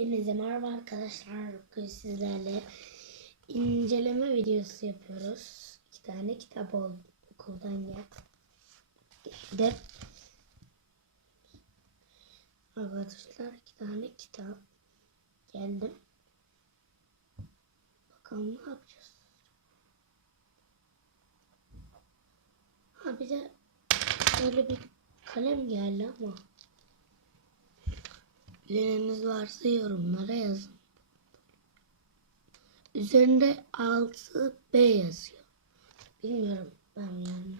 Hepinize merhaba arkadaşlar. Bugün sizlerle inceleme videosu yapıyoruz. İki tane kitap oldu okuldan gel. Geldi. Arkadaşlar iki tane kitap geldim. Bakalım ne yapacağız. Ha bir de böyle bir kalem geldi ama Bileniniz varsa yorumlara yazın. Üzerinde 6B yazıyor. Bilmiyorum ben yani.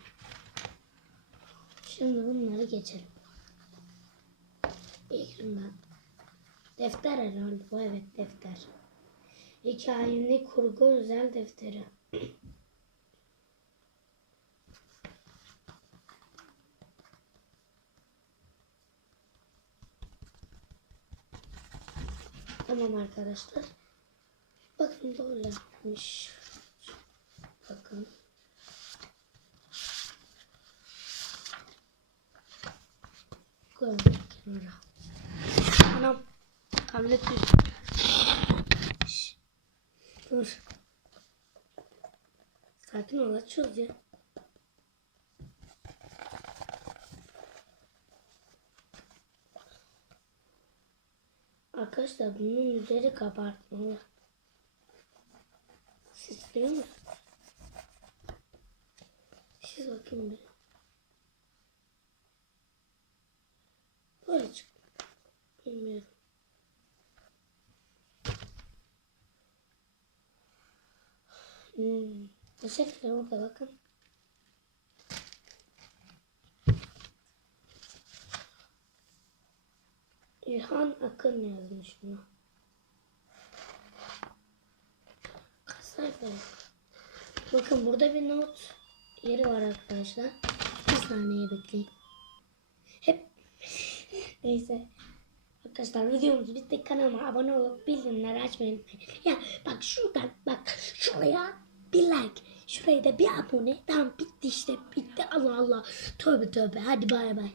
Şimdi bunları geçelim. İlkinden. Defter herhalde bu evet defter. Hikayeni kurgu özel defteri. Tamam arkadaşlar. Bakın doğru yapmış. Bakın. Koyalım kenara. Anam. Tablet Dur. Sakin ol açıyoruz ya. Arkadaşlar bunun üzeri kabartmalı. Siz biliyor musunuz? Siz bakın bir. Böyle çıktı. Bilmiyorum. Hmm. Teşekkürler orada bakın. İlhan Akın yazmış bunu. Sayfa? Bakın burada bir not yeri var arkadaşlar. Bir saniye bekleyin. Hep neyse. Arkadaşlar videomuz bitti. Kanalıma abone olup bildirimleri açmayı unutmayın. Ya bak şuradan bak şuraya bir like. Şuraya da bir abone. Tamam bitti işte bitti. Allah Allah. Tövbe tövbe. Hadi bay bay.